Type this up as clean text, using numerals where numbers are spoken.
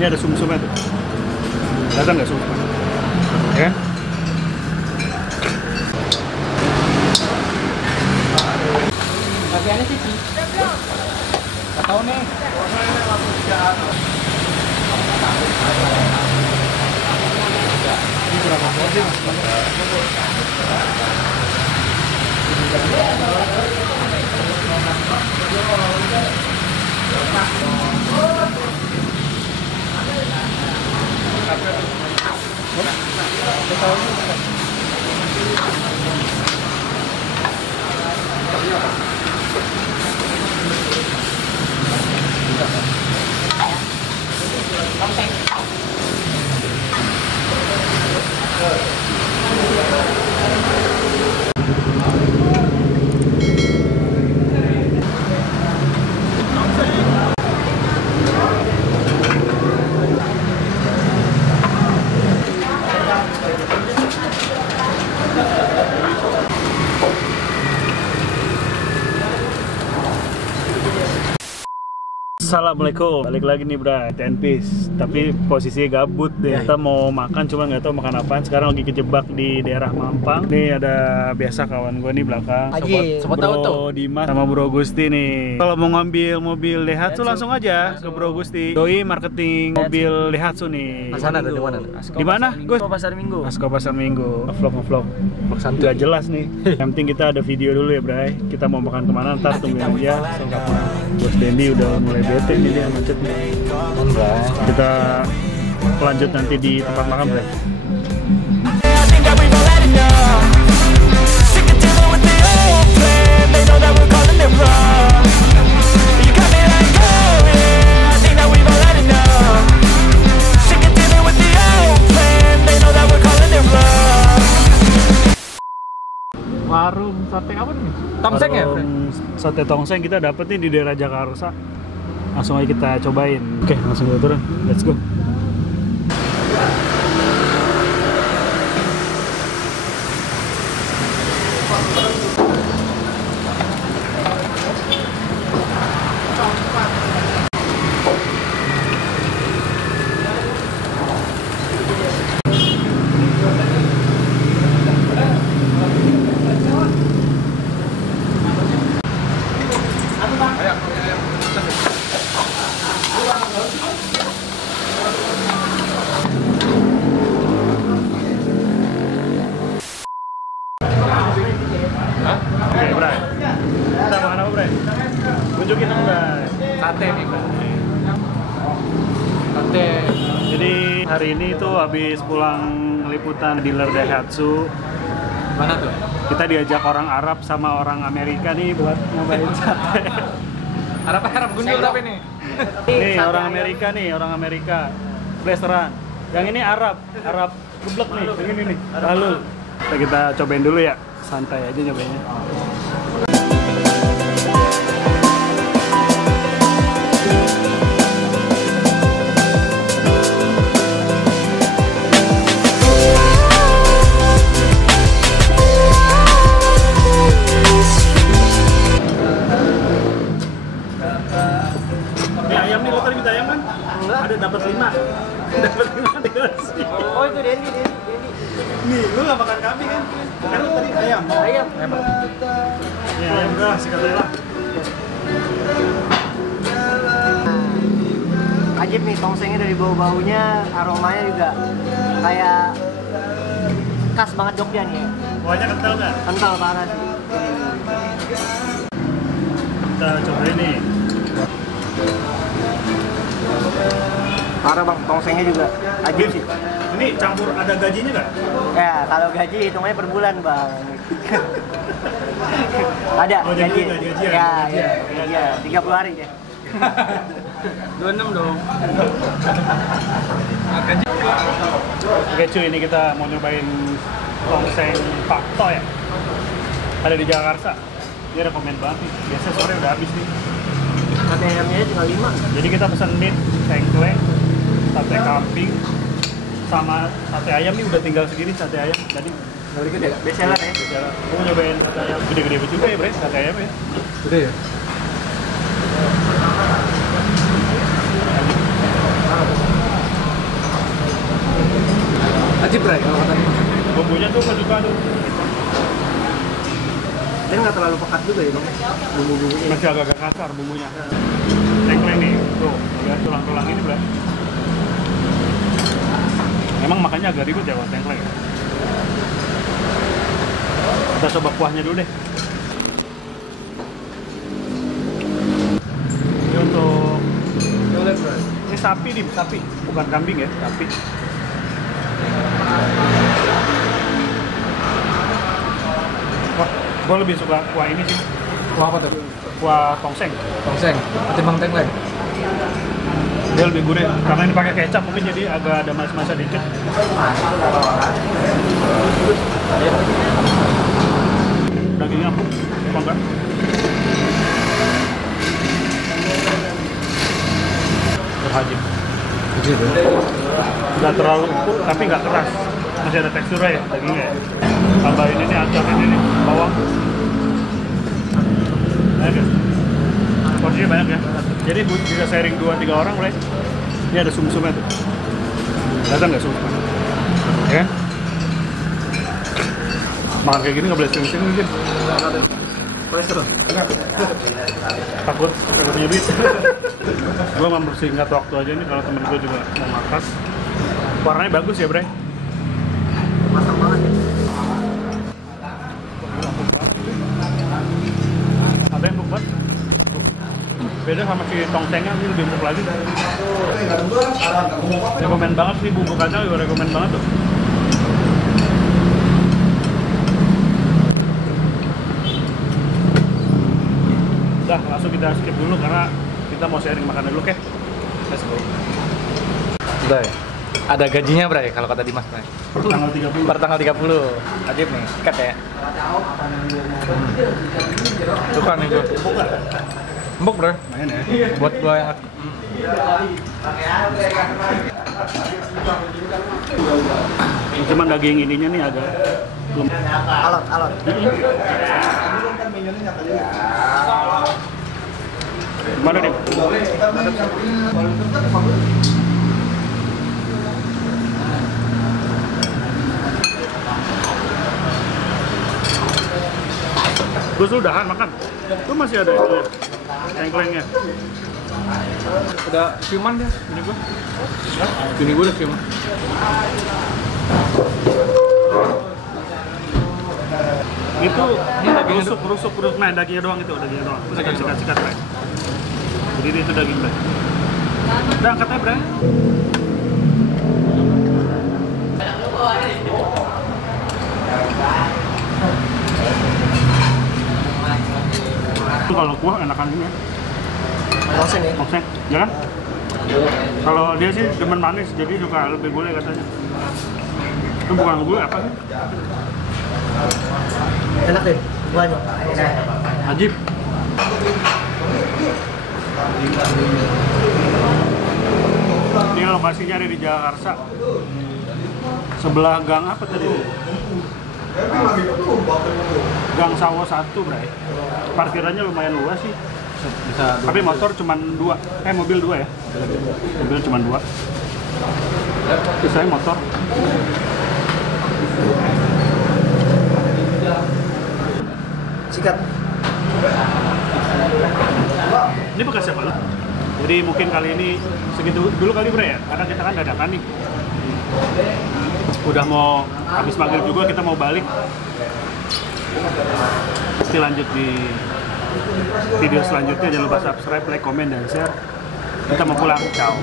Ini ada sum-sumnya tuh. Kelihatan nggak sum-sumnya? Oke. Bagiannya sih sih. Nggak tahu nih. Ini berapa porsi mas? Assalamualaikum, balik lagi nih Bray, Tenpis. Tapi posisinya gabut deh. Kita mau makan, cuma nggak tahu makan apaan. Sekarang lagi kejebak di daerah Mampang. Nih ada biasa kawan gue nih belakang. Sobat Bro Dimas sama Bro Gusti nih. Kalau mau ngambil mobil Daihatsu langsung aja ke Bro Gusti. Doi marketing mobil Daihatsu nih. Sana tuh di mana? Di mana? Gus? Pasar Minggu. Asko Pasar Minggu. Ngevlog. Gak jelas nih. Yang penting kita ada video dulu ya Bray. Kita mau makan kemana ntar tungguin aja. Bos Dendi udah mulai bete nih dia macet nih. Kita lanjut nanti di tempat makan Bray. Warung sate apa nih? Tongseng ya? Sate tongseng kita dapet nih di daerah Jakarta. Langsung aja kita cobain. Oke, langsung kita turun. Let's go. Oke, Bray. Kita makan apa, Bray? Tunjukin dong, Bray. Sate nih, Bang. Sate. Jadi hari ini tuh habis pulang liputan dealer Daihatsu. Mana tuh? Kita diajak orang Arab sama orang Amerika nih buat nyobain sate. Harap gundul tapi nih. Nih orang Amerika. Restoran. Yang ini Arab geblek nih. Yang ini nih. Lalu kita cobain dulu ya. Santai aja nyobainnya. Ini ayam nih, lo tadi minta ayam kan? Enggak. Ada dapat 5. Dapat 5 dikasih. Oh, itu Dendi. Nih, lu gak makan kambing kan? Kan lu tadi ayam. Ayam. Ini ayam dah, sekalian lah. Ajib nih, tongsengnya dari bau-baunya, aromanya juga kayak khas banget Jogja nih. Bawahnya kental nggak? Kental parah sih. Kita cobain nih. Parah bang, tongsengnya juga ajib sih. Ini campur ada gajinya nggak? Ya, kalau gaji hitungannya per bulan bang. Ada Oh, jadi gaji. gaji ya? Ya, Gaji ya, 30 hari deh. 26 dong. Oke cuy, ini kita mau nyobain tongseng Pakto ya. Ada di Jakarta. Dia rekomen banget nih. Biasa sore udah habis nih. Sate ayamnya tinggal 5. Jadi kita pesen mie, tengkleng, sate kambing, sama sate ayam nih udah tinggal segini sate ayam. Tadi Lebih gede, bestseller ya. Gue mau nyobain sate ayam gede-gede juga ya Bre, sate ayam ya. Gede ya? Ajib Bray kalau kata Dimas. Bumbunya tuh suka tuh. Dia nggak terlalu pekat juga ya bang, bumbu-bumbunya. Masih agak-agak kasar bumbunya. Tengkleng nih, tuh, lihat tulang-tulang ini Bray. Emang makanya agak ribet ya buat tengkleng ya. Kita coba kuahnya dulu deh. Ini untuk ini sapi nih, sapi, bukan kambing ya, sapi. Wah, gue lebih suka kuah ini sih. Kuah apa tuh? Kuah tongseng. Tongseng, ketimbang tengkleng. Dia lebih gurih karena ini pakai kecap, mungkin jadi agak ada manis-manisnya dikit. Dagingnya empuk, apa enggak? Berhajim. Ajib ya. Nggak terlalu empuk, tapi nggak keras. Masih ada teksturnya ya dagingnya ya. Tambahin ini acar ini nih, bawang. Banyak ya? Porsinya banyak ya. Jadi bisa sharing 2-3 orang boleh. Ini ada sum-sumnya tuh. Kelihatan nggak sum-sumnya? Ya kan? Makan kayak gini nggak boleh sering-sering mungkin. Kolesterol. Takut punya duit. Gue mempersingkat waktu aja nih kalau temen gue juga mau makan. Warnanya bagus ya Bre. Matang banget ya. Ada yang empuk banget. Beda sama si tongsengnya, ini lebih empuk lagi. Rekomen banget sih, bumbu kacang juga rekomen banget tuh. Udah, langsung kita skip dulu karena kita mau sharing makanan dulu, oke? Let's go. Udah ya. Ada gajinya Bray kalau kata Dimas Bray. Per tanggal 30. Per tanggal 30. Ajib nih, sikat ya. Suka nih gue. Empuk nggak? Empuk Bray. Main ya. Buat gue yang Cuman daging ininya nih agak belum. Alot. Gimana nih? Gue sudahan makan. Itu masih ada itu ya, tengklengnya. udah siuman dia. Ini gue. Ini gue udah siuman. Itu Ini dagingnya rusuk, nah dagingnya doang itu, dagingnya doang. Sikat, Bre. Jadi itu daging, Bre. Udah angkatnya, Bre. Itu kalau kuah enakan ini ya. Tongseng ya. Tongseng, ya kan? Kalau dia sih demen manis, jadi suka lebih gulai katanya. Itu bukan gulai apa sih? Enak deh, banyak. Ajib. Ini lokasinya ada di Jakarta. Sebelah gang apa tadi? Gang Sawo 1, Bray. Parkirannya lumayan luas sih. Bisa. Tapi motor cuma 2. Mobil 2 ya. Mobil cuma 2. Sisanya motor. Sikat. Ini bekas siapa lu? Jadi mungkin kali ini segitu dulu kali Bre ya, karena kita kan dadakan nih. Udah mau habis maghrib juga, kita mau balik. Pasti lanjut di video selanjutnya. Jangan lupa subscribe, like, komen, dan share. Kita mau pulang, ciao.